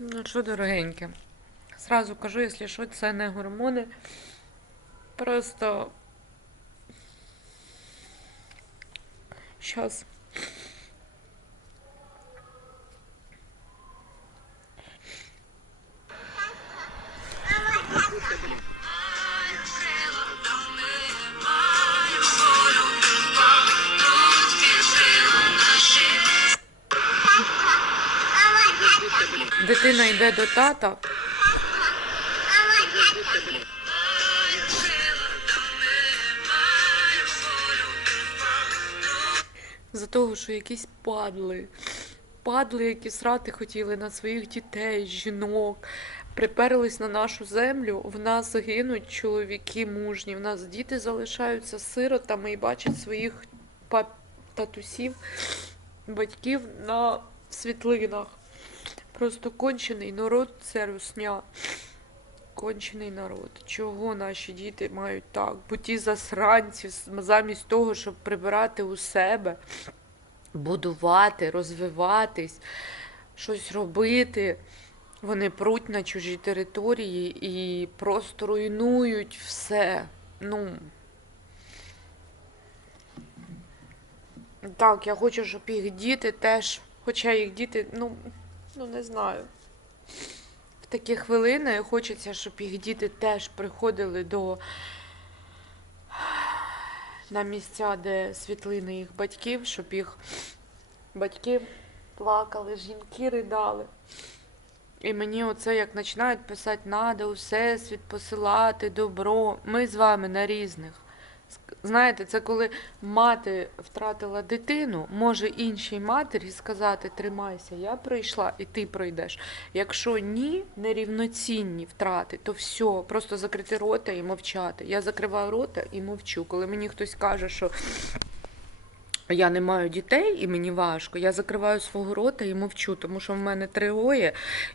Ну що, дорогеньке, сразу кажу, якщо що, це не гормони. Просто. Щас. Дитина йде до тата. За того, що якісь падли. Падли, які срати хотіли на своїх дітей, жінок, приперлись на нашу землю. В нас гинуть чоловіки мужні, в нас діти залишаються сиротами і бачать своїх пап- татусів, батьків на світлинах. Просто кончений народ це русня. Кончений народ. Чого наші діти мають так? Бо ті засранці, замість того, щоб прибирати у себе, будувати, розвиватись, щось робити, вони пруть на чужі території і просто руйнують все. Ну. Так, я хочу, щоб їх діти теж, хоча їх діти, ну, ну не знаю. В такі хвилини хочеться, щоб їх діти теж приходили до на місця, де світлини їх батьків, щоб їх батьки плакали, жінки ридали. І мені оце як починають писати, надо у всесвіт посилати добро. Ми з вами на різних. Знаєте, це коли мати втратила дитину, може іншій матері сказати тримайся, я прийшла і ти пройдеш. Якщо ні, нерівноцінні втрати, то все, просто закрити рота і мовчати. Я закриваю рота і мовчу. Коли мені хтось каже, що я не маю дітей і мені важко, я закриваю свого рота і мовчу, тому що в мене троє,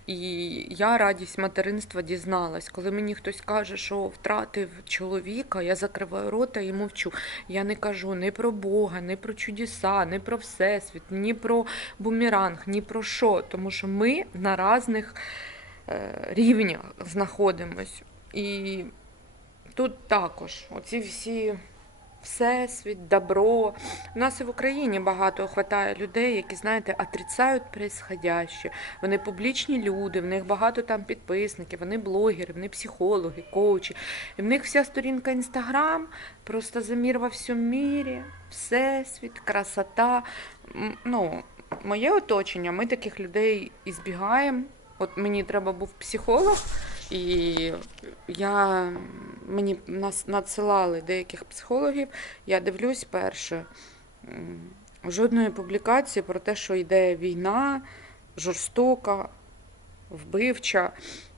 і я радість материнства дізналась. Коли мені хтось каже, що втратив чоловіка, я закриваю рота і мовчу. Я не кажу ні про Бога, ні про чудеса, ні про всесвіт, ні про бумеранг, ні про що. Тому що ми на різних е, рівнях знаходимось. І тут також оці всі. Всесвіт, добро. У нас і в Україні багато хватає людей, які, знаєте, отрицають происходяще. Вони публічні люди, в них багато там підписників, вони блогери, вони психологи, коучі. І в них вся сторінка Інстаграм, просто за мір во всьому мірі, всесвіт, красота. Ну, моє оточення, ми таких людей ізбігаємо. От мені треба був психолог, і я, мені нас надсилали деяких психологів. Я дивлюсь перше. Жодної публікації про те, що йде війна, жорстока, вбивча.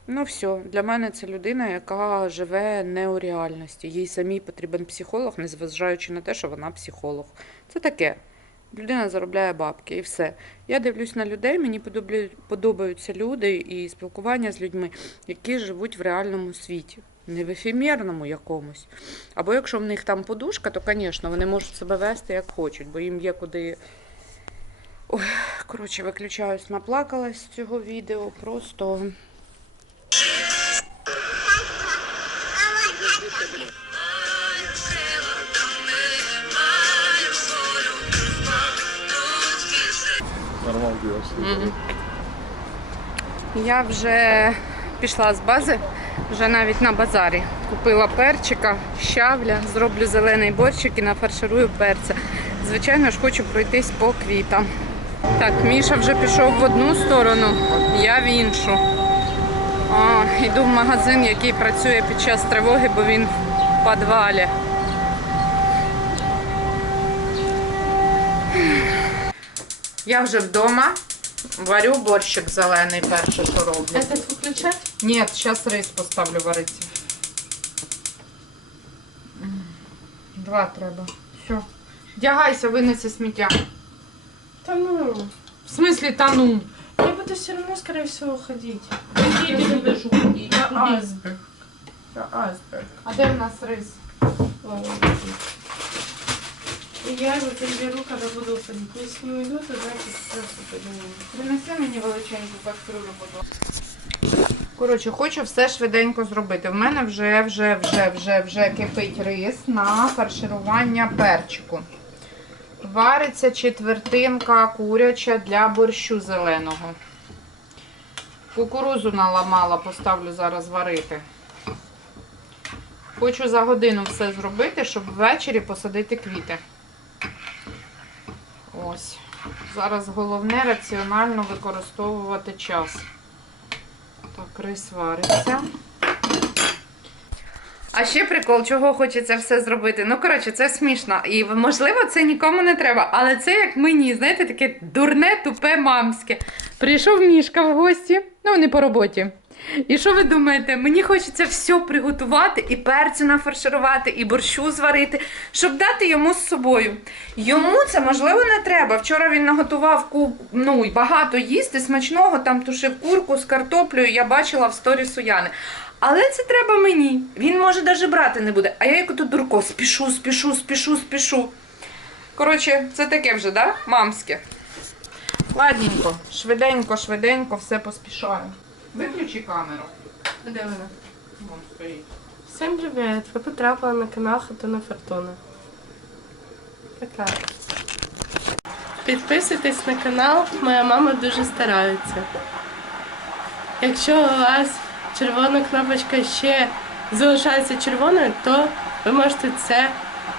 Ну, все, для мене це людина, яка живе не у реальності. Їй самій потрібен психолог, незважаючи на те, що вона психолог. Це таке. Людина заробляє бабки і все. Я дивлюсь на людей, мені подобаються люди і спілкування з людьми, які живуть в реальному світі, не в ефемерному якомусь. Або якщо в них там подушка, то, звісно, вони можуть себе вести як хочуть, бо їм є куди. Ой, коротше, виключаюсь, наплакалась з цього відео. Просто я вже пішла з бази, вже навіть на базарі. Купила перчика, щавля, зроблю зелений борщик і нафарширую перця. Звичайно ж, хочу пройтись по квітам. Так, Міша вже пішов в одну сторону, я в іншу. О, йду в магазин, який працює під час тривоги, бо він в підвалі. Я вже вдома. Варю борщик зелений перше, що роблю. Этот выключать? Ні, зараз рис поставлю варитися. Два треба. Все. Вдягайся, винеси сміття. Да ну. В смислі та ну? Я буду все равно, скорее всего, ходить. Я не вижу. Я айсберг. Я айсберг. А де в нас рис? Ладно. Я беру, когда буду уходить. Если не уйду, то значит просто подниму. Принеси мені величеньку будь ласка. Коротше, хочу все швиденько зробити. В мене вже, вже, вже, вже, вже кипить рис на фарширування перчику. Вариться четвертинка куряча для борщу зеленого. Кукурузу наламала, поставлю зараз варити. Хочу за годину все зробити, щоб ввечері посадити квіти. Ось. Зараз головне раціонально використовувати час. Так, рис вариться. А ще прикол, чого хочеться все зробити. Ну, коротше, це смішно. І можливо, це нікому не треба. Але це як мені, знаєте, таке дурне, тупе мамське. Прийшов мішка в гості, ну не по роботі. І що ви думаєте? Мені хочеться все приготувати, і перцю нафарширувати, і борщу зварити, щоб дати йому з собою. Йому це можливо не треба. Вчора він наготував ку... ну, багато їсти, смачного, там тушив курку з картоплею, я бачила в сторісу Яни. Але це треба мені. Він може навіть брати не буде. А я як ото дурко, спішу, спішу, спішу, спішу. Коротше, це таке вже, да? Мамське. Ладненько, швиденько, швиденько, все поспішаю. Виключи камеру. Де вона? Вон стоїть. Всім привіт! Ви потрапили на канал Хатуна Фортуна. Пока. Підписуйтесь на канал, моя мама дуже старається. Якщо у вас червона кнопочка ще залишається червоною, то ви можете це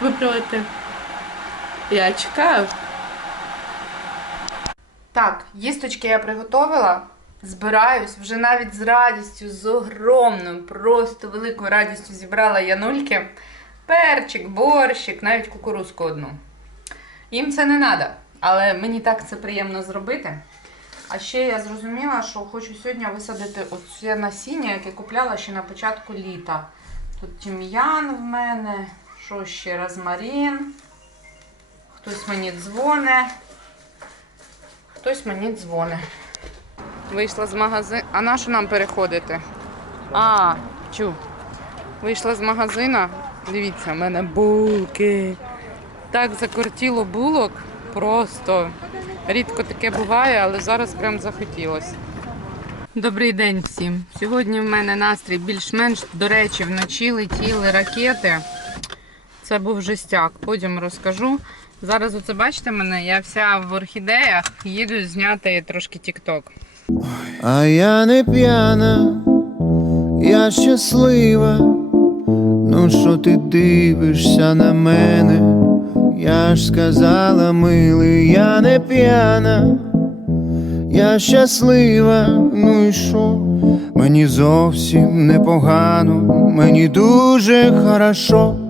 виправити. Я чекаю. Так, їсточки я приготовила. Збираюсь вже навіть з радістю, з огромною, просто великою радістю зібрала янульки. Перчик, борщик, навіть кукурузку одну. Їм це не треба, але мені так це приємно зробити. А ще я зрозуміла, що хочу сьогодні висадити оце насіння, яке купляла ще на початку літа. Тут тім'ян в мене, що ще розмарин. Хтось мені дзвоне. Хтось мені дзвоне. Вийшла з магазину. А на що нам переходити? А, чу. Вийшла з магазина. Дивіться, в мене булки. Так закортіло булок. Просто рідко таке буває, але зараз прям захотілося. Добрий день всім. Сьогодні в мене настрій більш-менш, до речі, вночі летіли ракети. Це був жестяк, потім розкажу. Зараз оце бачите мене, я вся в орхідеях, їду зняти трошки тік-ток. А я не п'яна, я щаслива. Ну що ти дивишся на мене? Я ж сказала, милий, я не п'яна, я щаслива, ну і що? Мені зовсім непогано, мені дуже хорошо.